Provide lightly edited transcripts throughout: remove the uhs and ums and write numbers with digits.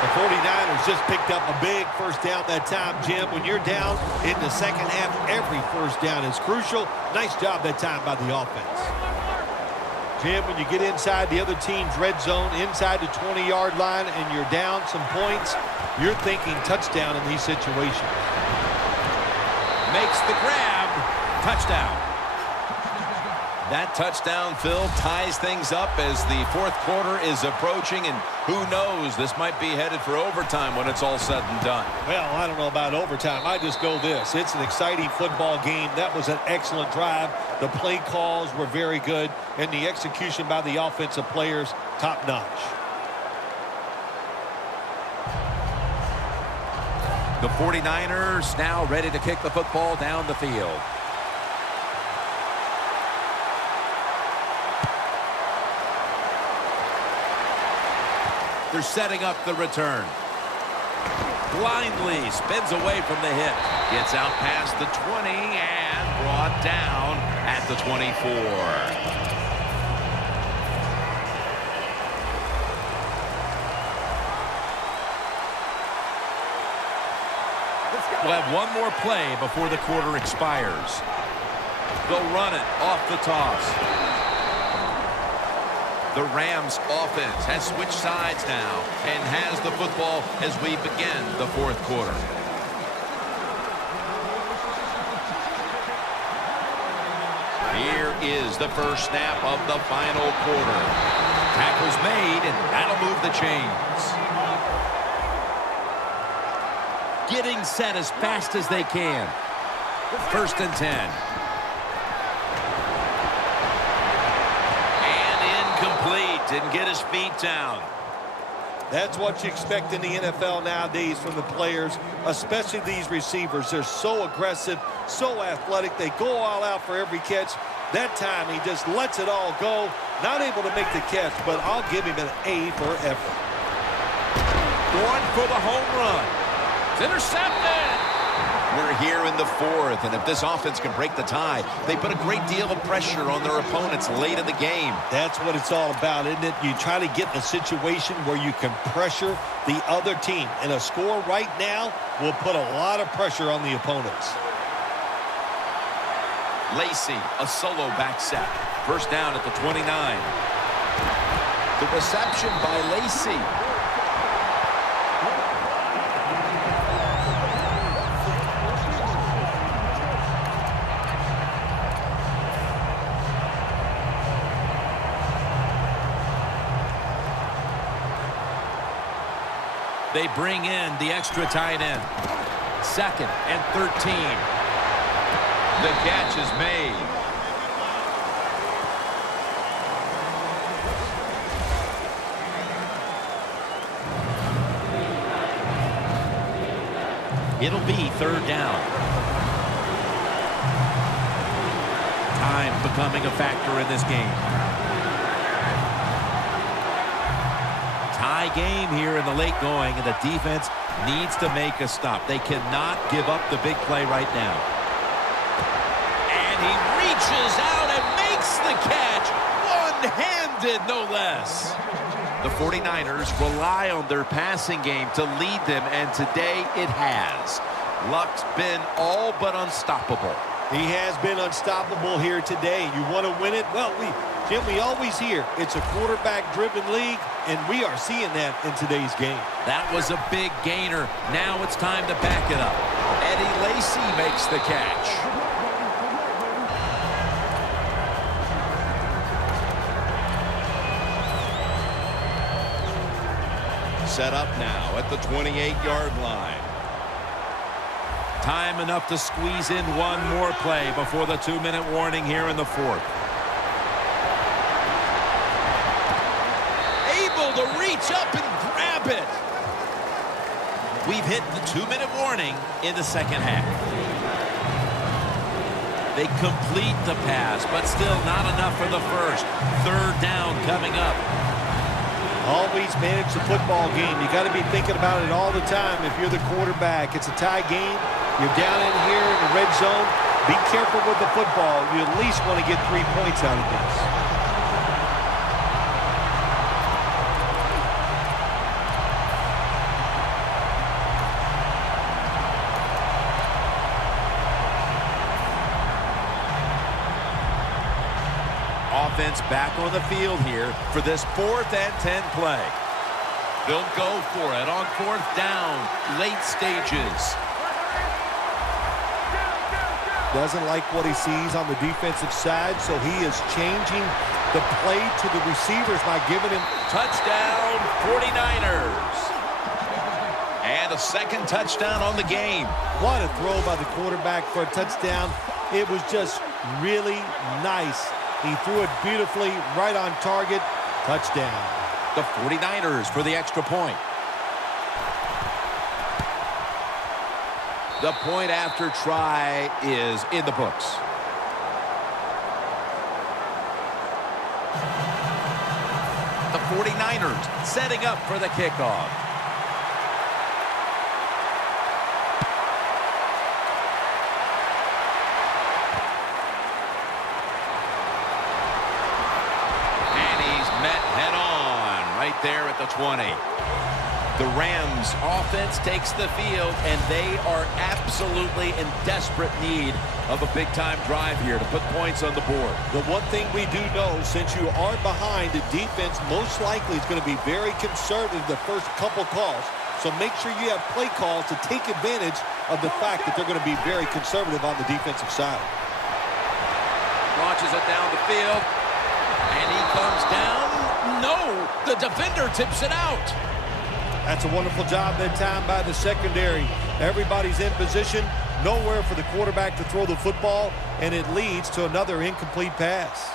The 49ers just picked up a big first down that time, Jim. When you're down in the second half, every first down is crucial. Nice job that time by the offense. Jim, when you get inside the other team's red zone, inside the 20-yard line, and you're down some points, you're thinking touchdown in these situations. Makes the grab. Touchdown. That touchdown, Phil, ties things up as the fourth quarter is approaching, and who knows, this might be headed for overtime when it's all said and done. Well, I don't know about overtime. I just know this. It's an exciting football game. That was an excellent drive. The play calls were very good, and the execution by the offensive players, top-notch. The 49ers now ready to kick the football down the field. They're setting up the return. Blindly spins away from the hit. Gets out past the 20 and brought down at the 24. We'll have one more play before the quarter expires. They'll run it off the toss. The Rams offense has switched sides now and has the football as we begin the fourth quarter. Here is the first snap of the final quarter. Tackle's made, and that'll move the chains. Getting set as fast as they can. First and 10. Didn't get his feet down. That's what you expect in the NFL nowadays from the players, especially these receivers. They're so aggressive, so athletic. They go all out for every catch. That time, he just lets it all go. Not able to make the catch, but I'll give him an A for effort. Going for the home run. It's intercepted. We're here in the fourth, and if this offense can break the tie, they put a great deal of pressure on their opponents late in the game. That's what it's all about, isn't it? You try to get in a situation where you can pressure the other team, and a score right now will put a lot of pressure on the opponents. Lacy, a solo back set. First down at the 29. The reception by Lacy. They bring in the extra tight end. Second and 13. The catch is made. It'll be third down. Time becoming a factor in this game. Tie game here in the late going, and the defense needs to make a stop. They cannot give up the big play right now. And he reaches out and makes the catch, one-handed no less. The 49ers rely on their passing game to lead them, and today it has. Luck's been all but unstoppable. He has been unstoppable here today. You want to win it? Well, Jim, we always hear it's a quarterback-driven league, and we are seeing that in today's game. That was a big gainer. Now it's time to back it up. Eddie Lacy makes the catch. Set up now at the 28-yard line. Time enough to squeeze in one more play before the 2-minute warning here in the fourth. Able to reach up and grab it. We've hit the 2-minute warning in the second half. They complete the pass, but still not enough for the first. Third down coming up. Always manage the football game. You got to be thinking about it all the time. If you're the quarterback, it's a tie game. You're down in here in the red zone. Be careful with the football. You at least want to get 3 points out of this. offense back on the field here for this 4th and 10 play. They'll go for it on 4th down, late stages. Doesn't like what he sees on the defensive side, so he is changing the play to the receivers by giving him Touchdown, 49ers. And a second touchdown on the game. What a throw by the quarterback for a touchdown. It was just really nice. He threw it beautifully, right on target. Touchdown. The 49ers for the extra point. The point after try is in the books. The 49ers setting up for the kickoff. And he's met head on right there at the 20. The Rams offense takes the field, and they are absolutely in desperate need of a big-time drive here to put points on the board. The one thing we do know, since you are behind, the defense most likely is going to be very conservative the first couple calls. So make sure you have play calls to take advantage of the fact that they're going to be very conservative on the defensive side. Launches it down the field, and he comes down. No, the defender tips it out. That's a wonderful job that time by the secondary. Everybody's in position, nowhere for the quarterback to throw the football, and it leads to another incomplete pass.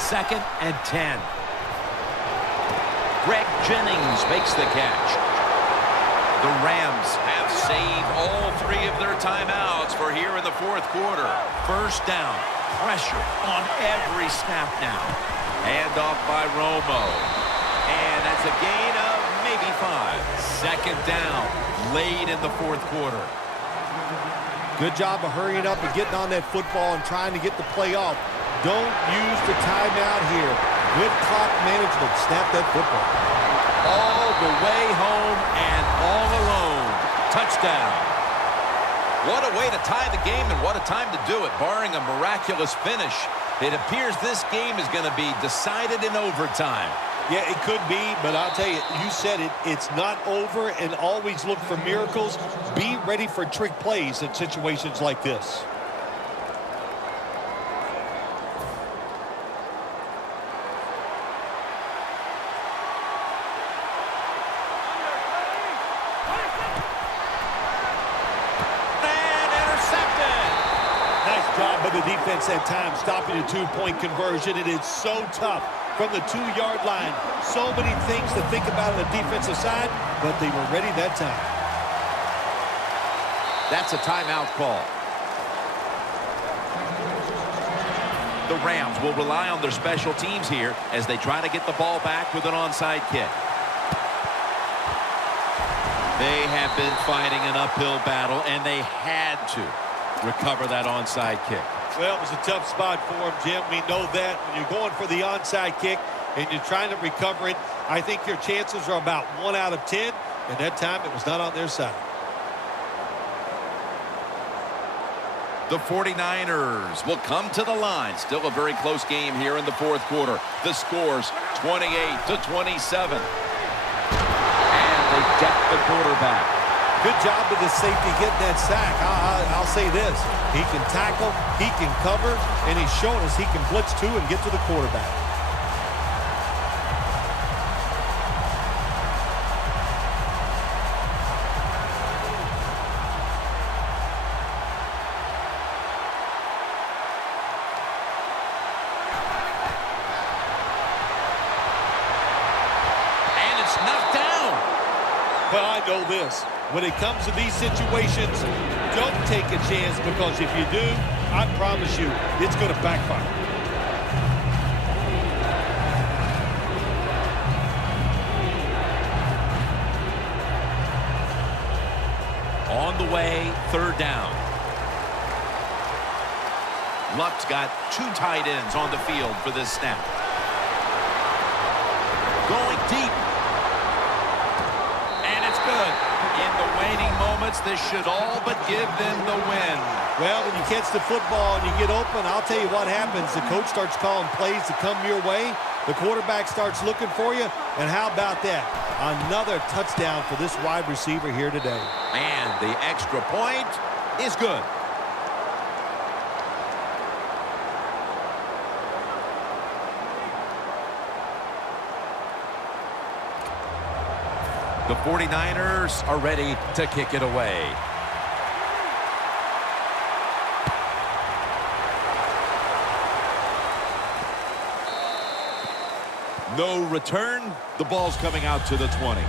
Second and 10. Greg Jennings makes the catch. The Rams have saved all 3 of their timeouts for here in the 4th quarter. First down, pressure on every snap now. Handoff by Romo. And that's a gain of maybe 5. Second down, late in the 4th quarter. Good job of hurrying up and getting on that football and trying to get the play off. Don't use the timeout here. Good clock management. Snap that football. All the way home and all alone. Touchdown. What a way to tie the game, and what a time to do it, barring a miraculous finish. It appears this game is going to be decided in overtime. Yeah, it could be, but I'll tell you, you said it, it's not over, and always look for miracles. Be ready for trick plays in situations like this. Job by the defense at times, stopping a 2-point conversion. It is so tough from the 2-yard line. So many things to think about on the defensive side, but they were ready that time. That's a timeout call. The Rams will rely on their special teams here as they try to get the ball back with an onside kick. They have been fighting an uphill battle, and they had to recover that onside kick. Well, it was a tough spot for him, Jim. We know that when you're going for the onside kick and you're trying to recover it, I think your chances are about 1 out of 10, and that time it was not on their side. The 49ers will come to the line. Still a very close game here in the 4th quarter. The score's 28-27. And they deck the quarterback. Good job with the safety getting that sack. I'll say this. He can tackle, he can cover, and he's shown us he can blitz too and get to the quarterback. And it's knocked down. Well, I know this. When it comes to these situations, don't take a chance, because if you do, I promise you, it's going to backfire. On the way, 3rd down. Luck's got 2 tight ends on the field for this snap. Going deep. And it's good. In the waning moments, this should all but give them the win. Well, when you catch the football and you get open, I'll tell you what happens. The coach starts calling plays to come your way. The quarterback starts looking for you. And how about that? Another touchdown for this wide receiver here today. And the extra point is good. The 49ers are ready to kick it away. No return. The ball's coming out to the 20.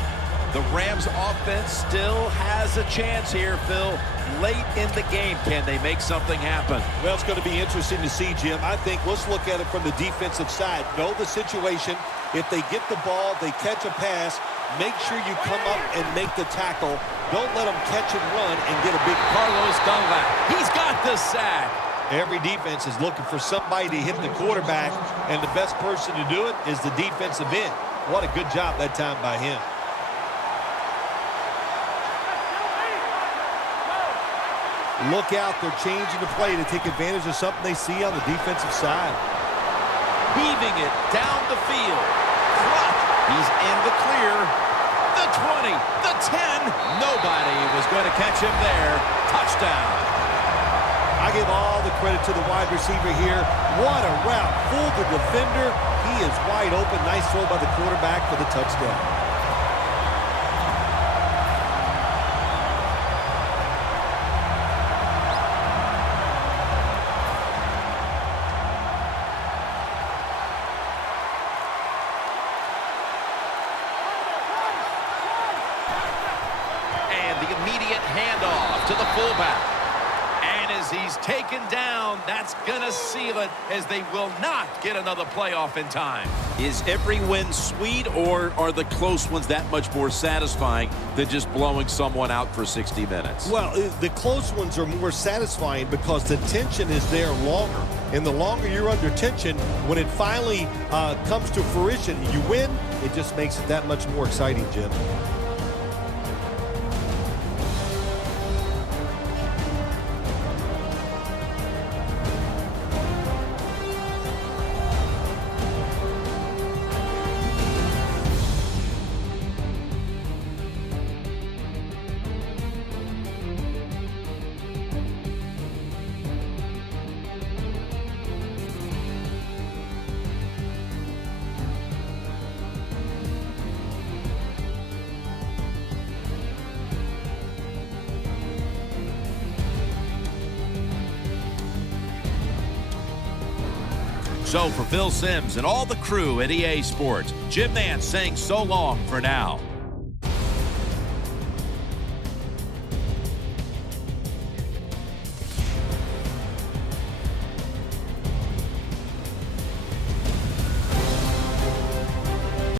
The Rams offense still has a chance here, Phil. Late in the game, can they make something happen? Well, it's going to be interesting to see, Jim. I think let's look at it from the defensive side. Know the situation. If they get the ball, they catch a pass, make sure you come up and make the tackle. Don't let them catch and run and get a big Carlos Dunlap. He's got the sack. Every defense is looking for somebody to hit the quarterback, and the best person to do it is the defensive end. What a good job that time by him. Look out, they're changing the play to take advantage of something they see on the defensive side. Heaving it down the field. Clutch. He's in the clear. The 20, the 10. Nobody was going to catch him there. Touchdown. I give all the credit to the wide receiver here. What a route. Fooled the defender. He is wide open. Nice throw by the quarterback for the touchdown. Immediate handoff to the fullback. And as he's taken down, that's going to seal it, as they will not get another playoff in time. Is every win sweet, or are the close ones that much more satisfying than just blowing someone out for 60 minutes? Well, the close ones are more satisfying because the tension is there longer. And the longer you're under tension, when it finally comes to fruition, you win, it just makes it that much more exciting, Jim. So for Phil Simms and all the crew at EA Sports, Jim Nance saying so long for now.